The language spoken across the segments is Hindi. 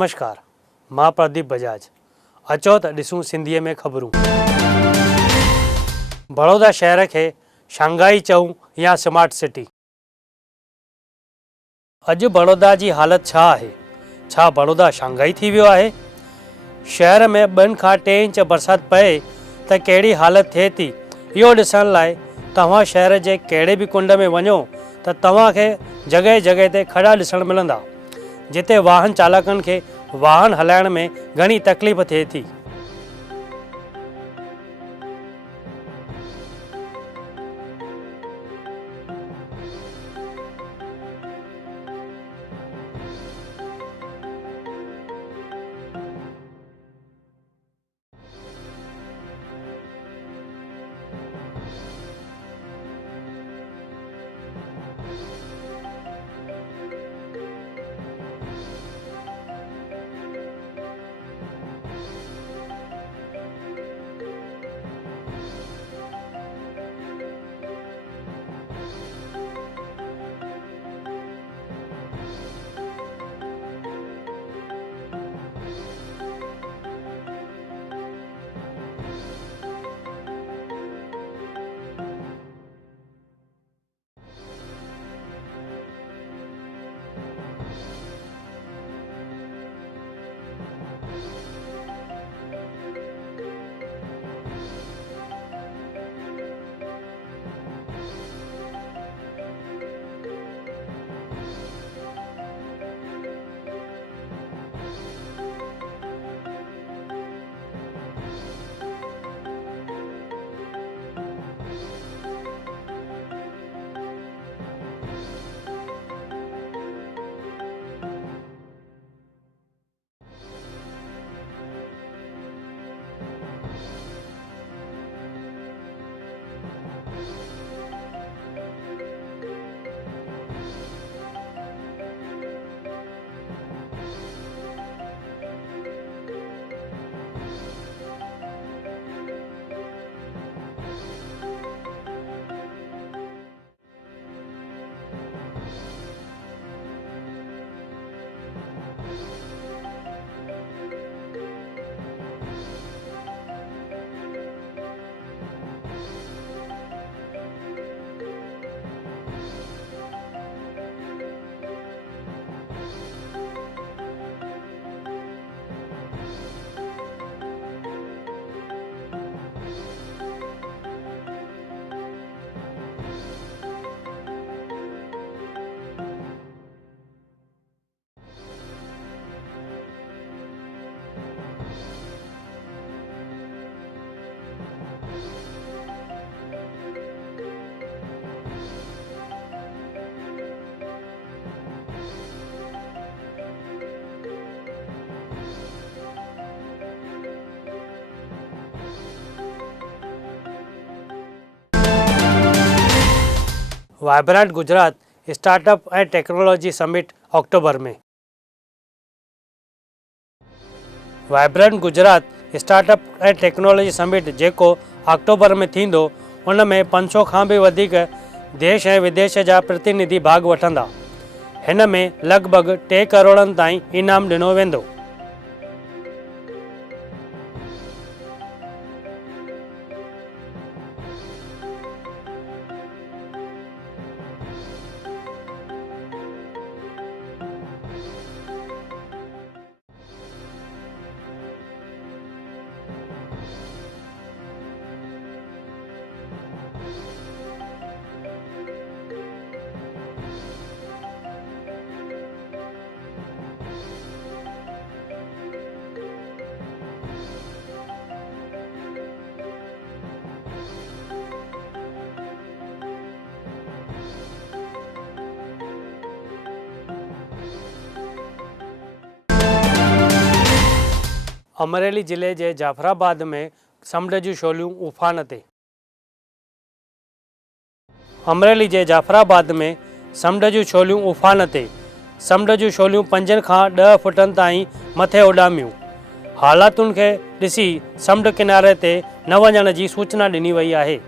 नमस्कार, मां प्रदीप बजाज। अचो त ॾिसूं सिंधीअ में ख़बरूं। बड़ौदा शहर खे शांघाई चऊं या स्मार्ट सिटी। अॼु बड़ौदा जी हालत छा आहे? छा बड़ौदा शांघाई थी वियो आहे? शहर में 2 खां 3 इंच बरसाति पए त कहिड़ी हालत थिए थी, इहो ॾिसण लाइ तव्हां शहर जे कहिड़े बि कुंड में वञो त तव्हांखे जॻह जॻह ते खड़ा ॾिसण मिलंदा, जिते वाहन चालकनि खे वाहन हलाइण में घणी तकलीफ़ थिए थी। वाइब्रेंट गुजरात स्टार्टअप ऐं टेक्नोलॉजी समिट अक्टूबर में। वाइब्रेंट गुजरात स्टार्टअप ऐं टेक्नोलॉजी समिट जेको अक्टूबर में थींदो, उन में 500 खां बि वधीक देश ऐं विदेश जा प्रतिनिधि भाग वठंदा। हिन में लॻभॻि 3 करोड़नि ताईं इनाम ॾिनो वेंदो। अमरेली ज़िले जे जाफराबाद में समुंड जूं छोलियूं उफान ते। अमरेली जे जाफराबाद में समुंड जूं छोलियूं उफान ते। समुंड जूं छोलियूं 5 खां 10 फुटनि ताईं मथे उॾामियूं। हालातुनि खे ॾिसी समुंड किनारे ते न वञण जी सूचना ॾिनी वई आहे।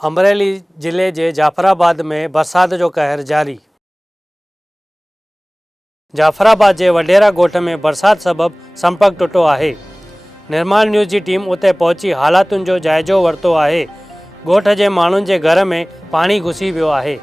अमरेली ज़िले के जाफराबाद में बरसात जो कहर जारी। जाफराबाद के वडेरा गोठ में बरसात सबब संपर्क टुटो आहे। निर्माण न्यूज़ की टीम उते पहुंची हालातुनि जो जायज़ो वरतो आहे। गोठ के माण्हुनि के घर में पानी घुसी वियो आहे।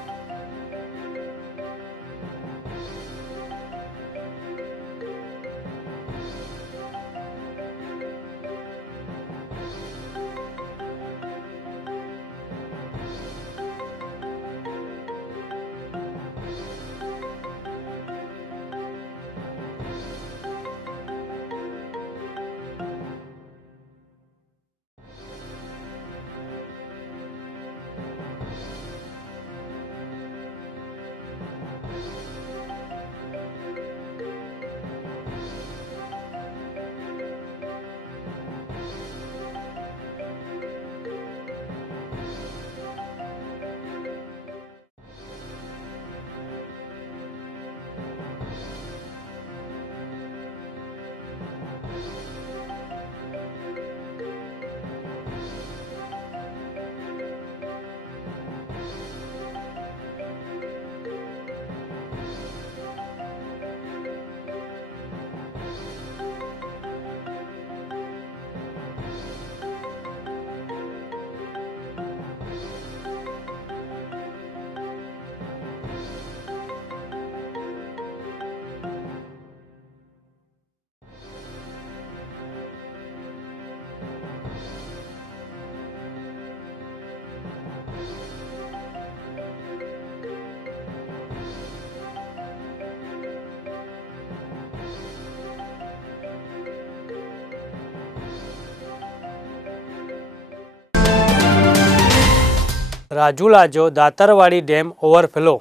राजूला जो दातरवाड़ी डैम ओवरफ्लो।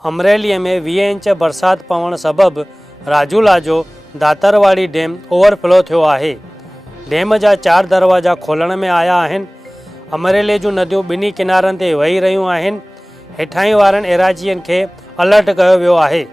अमरेली में 20 इंच बरसात पवण सबब राजूला जो दातरवाड़ी डैम ओवरफ्लो थयो आहे। डैम जा 4 दरवाजा खोलण में आया आहिनि। अमरेली जूं नदियूं ॿिन्ही किनारनि ते वही रहियूं आहिनि। हेठाहीं वारनि एराजीअनि खे अलर्ट कयो वियो आहे।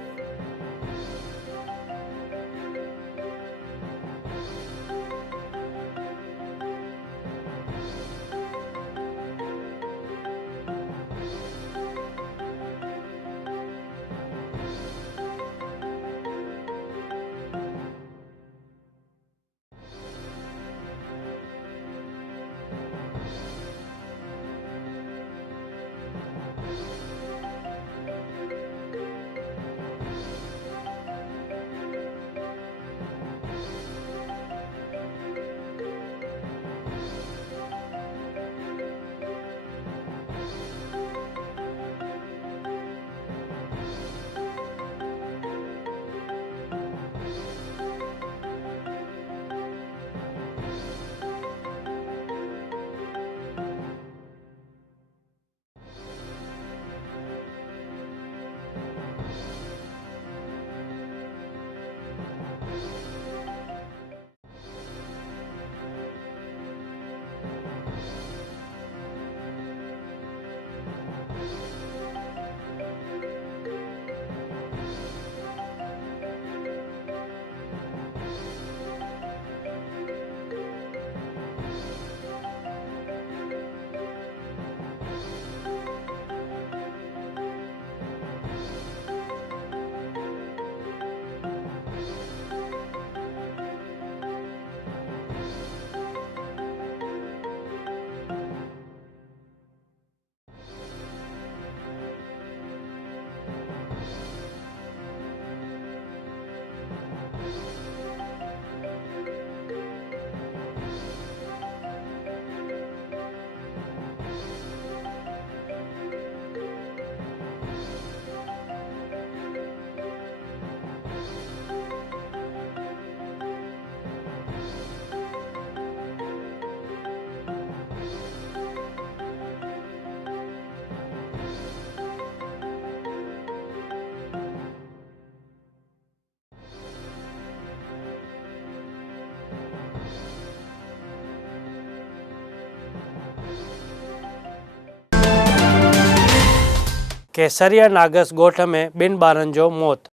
केसरिया नागस गोठ में 2 ॿारनि जो मौत।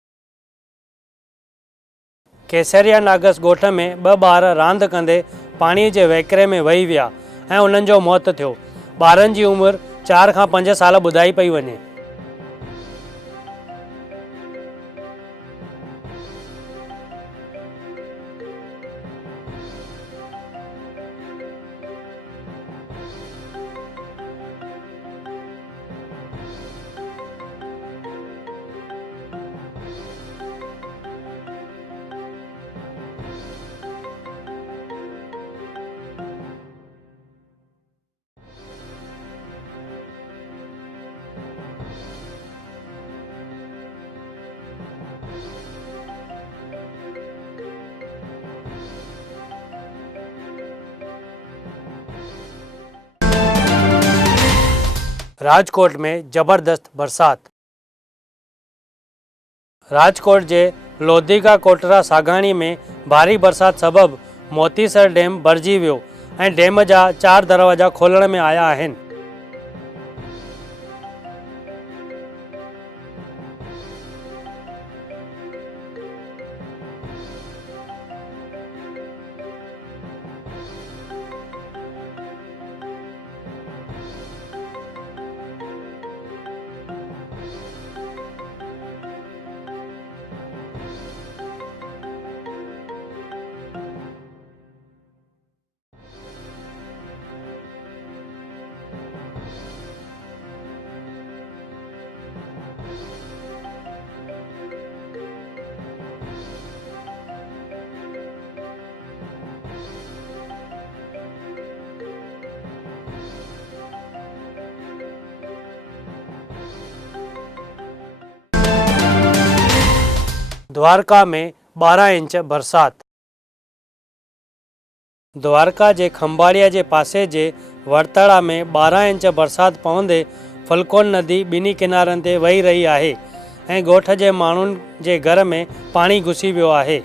केसरिया नागस गोठ में 2 ॿार रांदि कंदे पाणी जे वहिकिरे में वही विया ऐं उन्हनि जो मौत थियो। ॿारनि जी उमिरि 4 खां 5 साल ॿुधाई पई वञे। राजकोट में ज़बरदस्त बरसात। राजकोट जे लोधिका कोटरा सागाणी में भारी बरसात सबबि मोतीसर डैम भरिजी वियो ऐं डैम जा 4 दरवाजा खोलण में आया आहिनि। द्वारका में 12 इंच बरसात। द्वारका जे खंभाड़िया जे पासे जे वरतड़ा में 12 इंच बरसात पवंदे फलकोन नदी ॿिन्ही किनारनि ते वही रही आहे ऐं ॻोठ जे माण्हुनि जे घर में पाणी घुसी वियो आहे।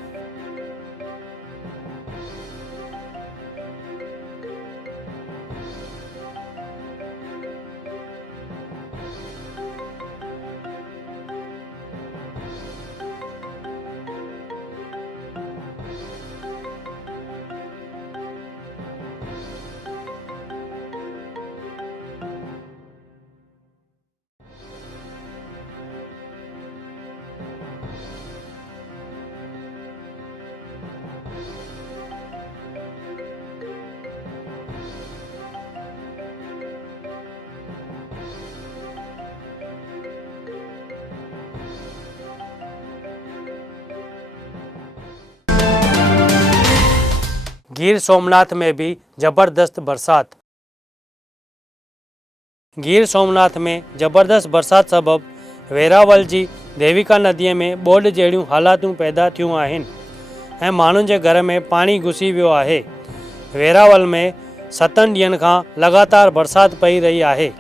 गिर सोमनाथ में भी ज़बरदस्त बरसात। गिर सोमनाथ में ज़बरदस्त बरसात सबबि वेरावल जी देविका नदीअ में ॿोॾ जहिड़ियूं हालातूं पैदा थियूं आहिनि ऐं माण्हुनि जे घर में पाणी घुसी वियो आहे। वेरावल में 7 ॾींहंनि खां लगातार बरसात पई रही आहे।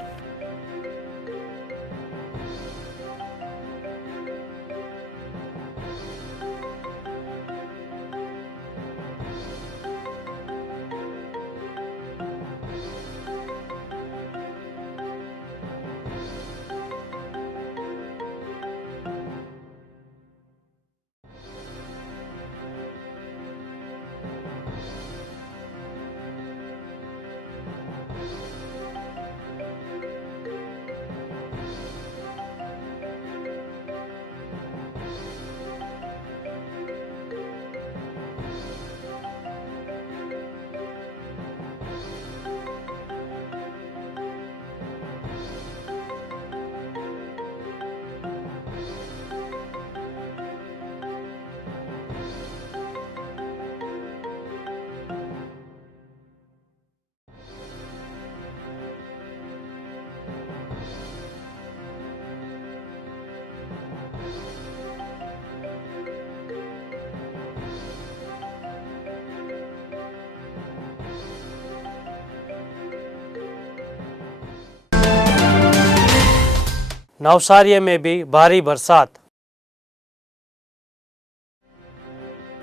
नवसारीअ में भी भारी बरसात।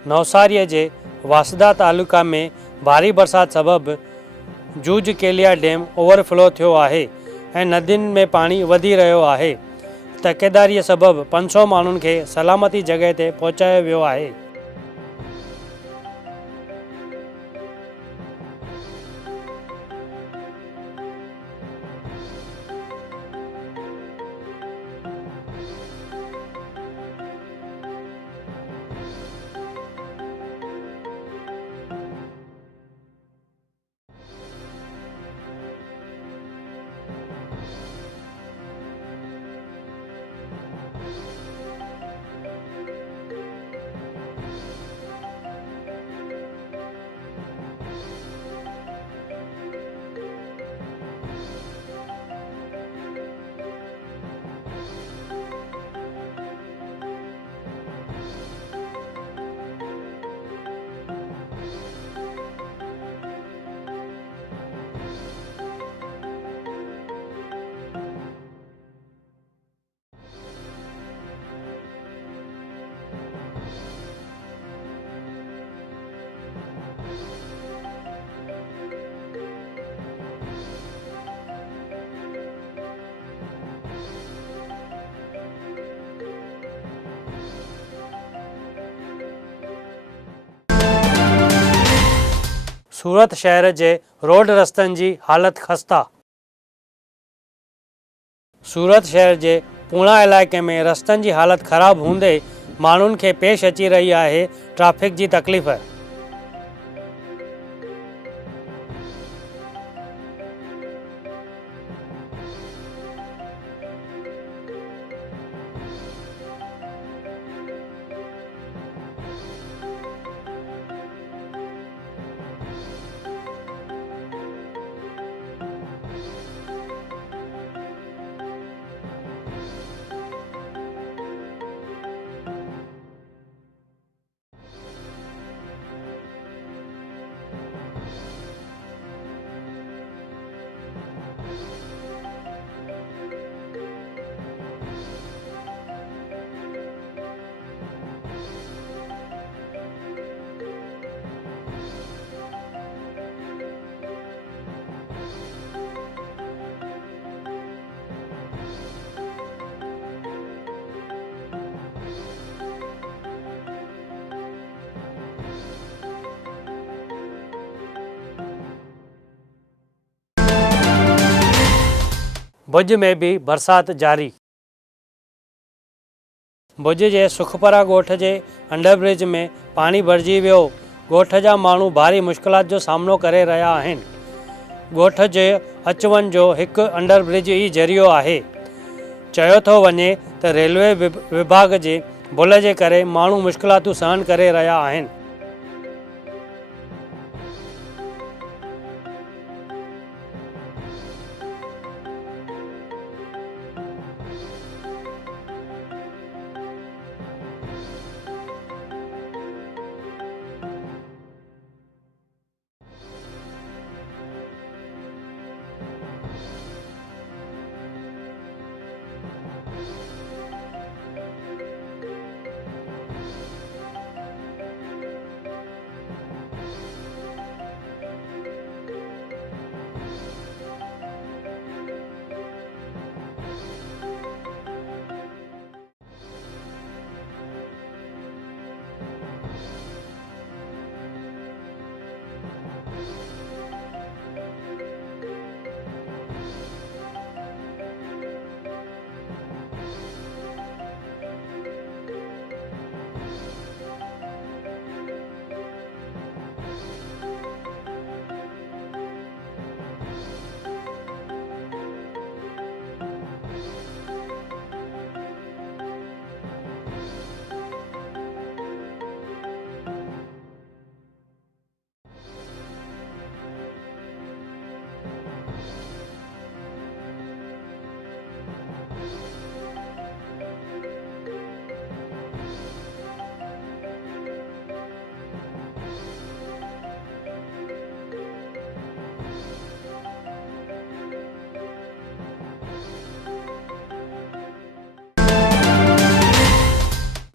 नवसारीअ जे वासदा तालुका में भारी बरसात सबबि जूज केलिया डैम ओवरफ्लो थियो आहे ऐं नदियुनि में पाणी वधी रहियो आहे। तकेदारीअ सबबि 500 माण्हुनि खे सलामती जॻह ते पहुचायो वियो आहे। सूरत शहर जे रोड रस्तनि जी हालत खस्ता। सूरत शहर जे पूणा इलाइक़े में रस्तनि जी हालत ख़राब हूंदे माण्हुनि खे पेश अची रही आहे ट्रैफिक जी तकलीफ़। भुज में भी बरसात जारी। भुज जे सुखपरा ॻोठ जे अंडरब्रिज में पानी भरिजी वियो। ॻोठ जा माण्हू भारी मुश्किलात जो सामनो करे रहिया आहिनि। ॻोठ जे अचु वञ जो हिकु अंडरब्रिज ई ज़रियो आहे। चयो थो वञे त रेलवे विभाग जे भुल जे करे माण्हू मुश्किलातूं सहन करे रहिया आहिनि।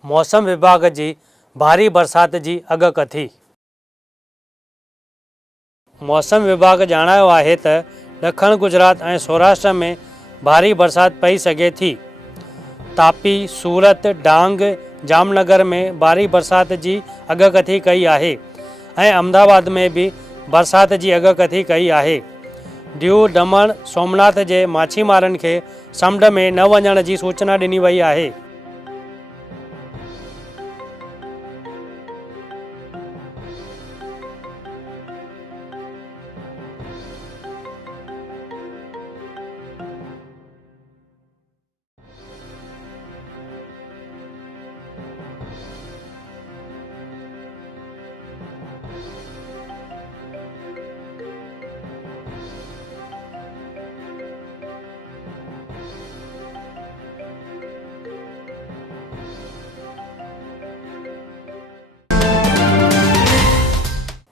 मौसम विभाग जी भारी बरसात जी अॻकथी। मौसम विभाग ॼाणायो आहे त ॾखण गुजरात ऐं सौराष्ट्र में भारी बरसात पई सघे थी। तापी, सूरत, डांग, जामनगर में भारी बरसात जी अॻकथी कई आहे ऐं अहमदाबाद में भी बरसात जी अॻकथी कई आहे। दीव, दमन, सोमनाथ जे माछीमारनि खे समुंड में न वञण जी सूचना ॾिनी वई आहे।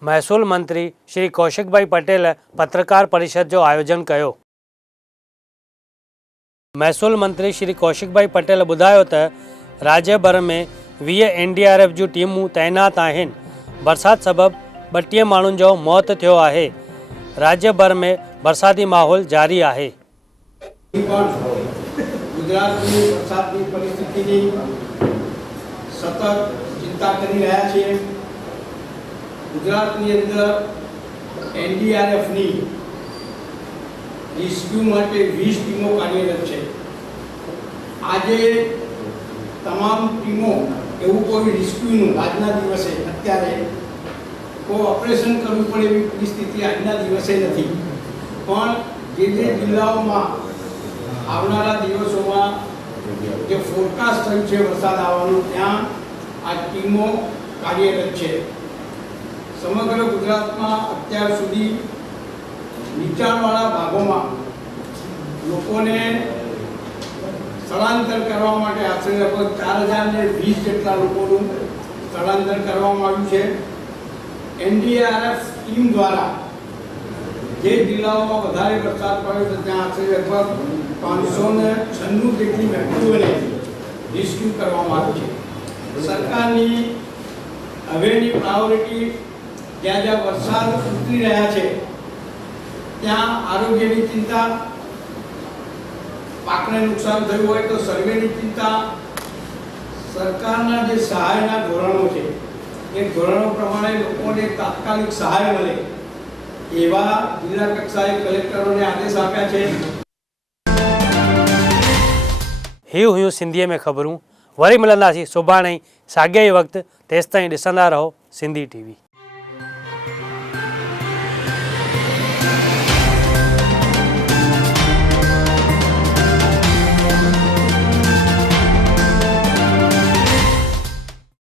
महसूल मंत्री श्री कौशिक भाई पटेल पत्रकार परिषद जो आयोजन कयो। महसूल मंत्री श्री कौशिक भाई पटेल ॿुधायो त राज्य भर में 20 NDRF जूं टीमूं तैनात आहिनि। बरसात सबबि 32 माण्हुनि जो मौत थियो आहे। राज्य भर में बरसाती माहौल जारी आहे। गुजरात में वरसादनी परिस्थितिनी सतत चिंता करी રહ્યા છે। गुजरातની અંદર એનડીઆરએફની રેસ્ક્યુ માટે 20 ટીમો કાર્યરત છે. આજે તમામ ટીમો એવું કોઈ રેસ્ક્યુનું આજના દિવસે અત્યારે કોઈ ઓપરેશન કરવું પડે એવી પરિસ્થિતિ આજના દિવસે નથી. પણ જે જિલ્લાઓમાં આવનારા દિવસોમાં જે ફોરકાસ્ટ થયું છે વરસાદ આવવાનું, ત્યાં આ ટીમો કાર્યરત છે. સમગ્ર ગુજરાતમાં અત્યાર સુધી નીચાણવાળા ભાગોમાં લોકોને સ્થળાંતર કરવા માટે આશરે લગભગ 4020 જેટલા લોકોનું સ્થળાંતર કરવામાં આવ્યું છે. એનડીઆરએફ ટીમ દ્વારા જે જિલ્લાઓમાં વધારે વરસાદ પડ્યો છે ત્યાં આશરે લગભગ 596 જેટલી વ્યક્તિઓને રેસ્ક્યુ કરવામાં આવી છે. સરકારની હવેની પ્રાયોરિટી જ્યાં જ્યાં વરસાદ ઉતરી રહ્યા છે ત્યાં આરોગ્યની ચિંતા, પાકને નુકસાન થયું હોય તો સર્વેની ચિંતા, સરકારના જે સહાયના ધોરણો છે એ ધોરણો પ્રમાણે લોકોને તાત્કાલિક સહાય મળે એવા જિલ્લા કક્ષાએ કલેક્ટરોને આદેશ આપ્યા છે. ही हुयूं सिंधीअ में ख़बरूं. वरी मिलंदासीं सुभाणे साॻिए ई वक़्तु. तेसिताईं ॾिसंदा रहो सिंधी TV.